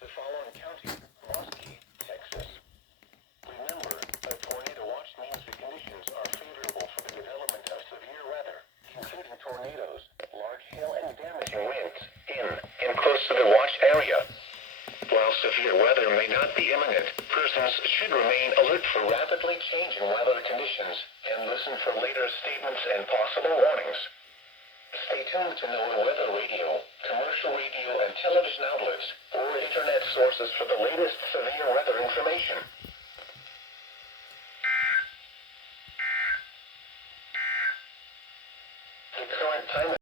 the following county: Mesquite, Texas. Remember, a tornado watch means the conditions are favorable for the development of severe weather, including tornadoes, large hail, and damaging winds in and close to the watched area. While severe weather may not be imminent, persons should remain alert for rapidly changing weather conditions and listen for later statements and possible warnings. Stay tuned to NOAA weather radio, commercial radio and television outlets, or internet sources for the latest severe weather information.